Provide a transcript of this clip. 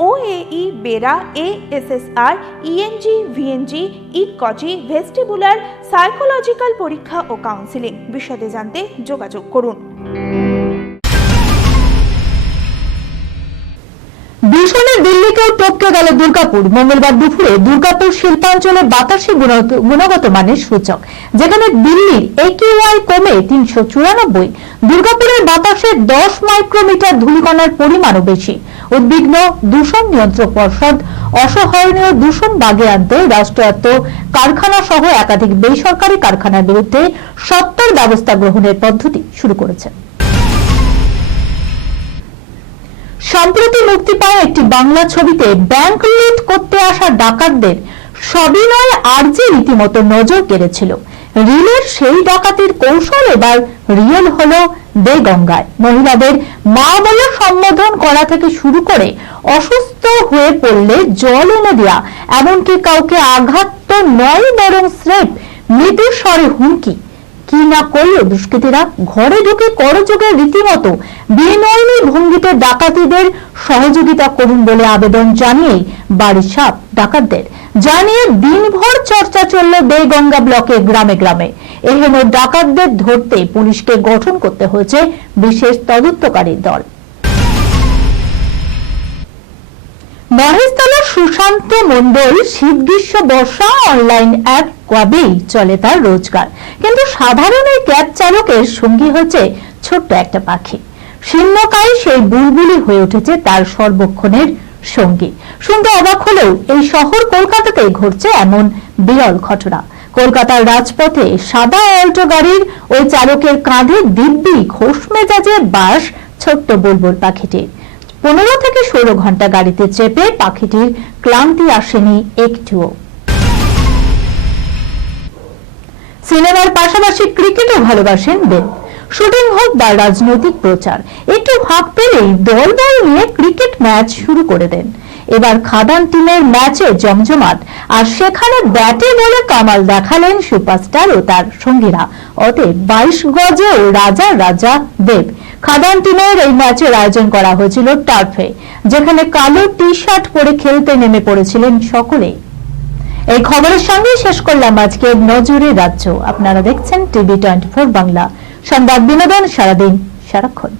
OAE BERA ASSR ENG VNG ইটকজি vestibular psychological পরীক্ষা ও counselling বিশদে জানতে যোগাযোগ করুন। টপকে গেল দুর্গাপুর। মঙ্গলবার দুপুরে দুর্গাপুর শিল্পাঞ্চলে বাতাসে গুণগত- মানের সূচক। যেখানে দিল্লির একিউআই কমে তিনশো চুরানব্বই, দুর্গাপুরের বাতাসে দশ মাইক্রোমিটার পরিমাণও বেশি। উদ্বিগ্ন, দূষণ নিয়ন্ত্রক পর্ষদ, অসহনীয় দূষণ বাগে আনতে রাষ্ট্রায়ত্ত কারখানা সহ একাধিক বেসরকারি কারখানার বিরুদ্ধে সত্তর ব্যবস্থা গ্রহণের পদ্ধতি শুরু করেছে। সম্প্রতি মুক্তি পাওয়া একটি বাংলা ছবিতে ব্যাংক লুট করতে আসা ডাকাতদের সবিনয় আর্জি রীতিমতো নজর কেড়েছিল। রিলের সেই ডাকাতির কৌশল এবার রিয়েল হলো দেগঙ্গায় মহিলাদের মা বলে সম্বোধন করা থেকে শুরু করে অসুস্থ হয়ে পড়লে জল এনে দেওয়া এমনকি কাউকে আঘাত তো নয় বরং স্রেফ মৃদু স্বরে হুমকি। কি না করল দুষ্কৃতীরা ঘরে ঢুকে করযোগে রীতিমতো বেনয়নি ভঙ্গিতে ডাকাতিদের সহযোগিতা করুন বলে আবেদন জানিয়ে বাড়ি সাপ ডাকাতদের। জানিয়ে দিনভর চর্চা চলল বেগঙ্গা ব্লকে গ্রামে গ্রামে। এহেন ডাকাতদের ধরতে পুলিশকে গঠন করতে হয়েছে বিশেষ তদন্তকারী দল। মহেশতলার সুশান্ত মণ্ডল শীত গ্রীষ্ম বর্ষা অনলাইন অ্যাপ কবেই চলে তার রোজগার। কিন্তু সাধারণ এই ক্যাব চালকের সঙ্গী হচ্ছে ছোট্ট একটা পাখি। শীর্ণকায় সেই বুলবুলি হয়ে উঠেছে তার সর্বক্ষণের সঙ্গী। শুনতে অবাক হলেও এই শহর কলকাতাতে ঘটছে এমন বিরল ঘটনা। কলকাতার রাজপথে সাদা অল্টো গাড়ির ওই চালকের কাঁধে দিব্যি ঘোষ মেজাজে বাস ছোট্ট বুলবুল পাখিটি পনেরো ষোলো ঘণ্টা গাড়িতে চেপে পাখিটির ক্লান্তি আসেনি একটুও। সিনেমার পাশাপাশি ক্রিকেটও ভালোবাসেন বেন। শুটিং হোক বা রাজনৈতিক প্রচার, একটু ভাগ পেলেই দল দল নিয়ে ক্রিকেট ম্যাচ শুরু করে দেন। এবার খাদান টিমের ম্যাচে জমজমাট, আর সেখানে ব্যাটে বলে কামাল দেখালেন সুপারস্টার ও তার সঙ্গীরা। অতএব বাইশ গজে রাজা রাজা দেব। খাদান টিমের এই ম্যাচের আয়োজন করা হয়েছিল টার্ফে, যেখানে কালো টি শার্ট পরে খেলতে নেমে পড়েছিলেন সকলে এই খবরের সঙ্গে শেষ করলাম আজকে নজরে রাজ্য। আপনারা দেখছেন টিভি টোয়েন্টি বাংলা। সংবাদ বিনোদন সারাদিন সারাক্ষণ।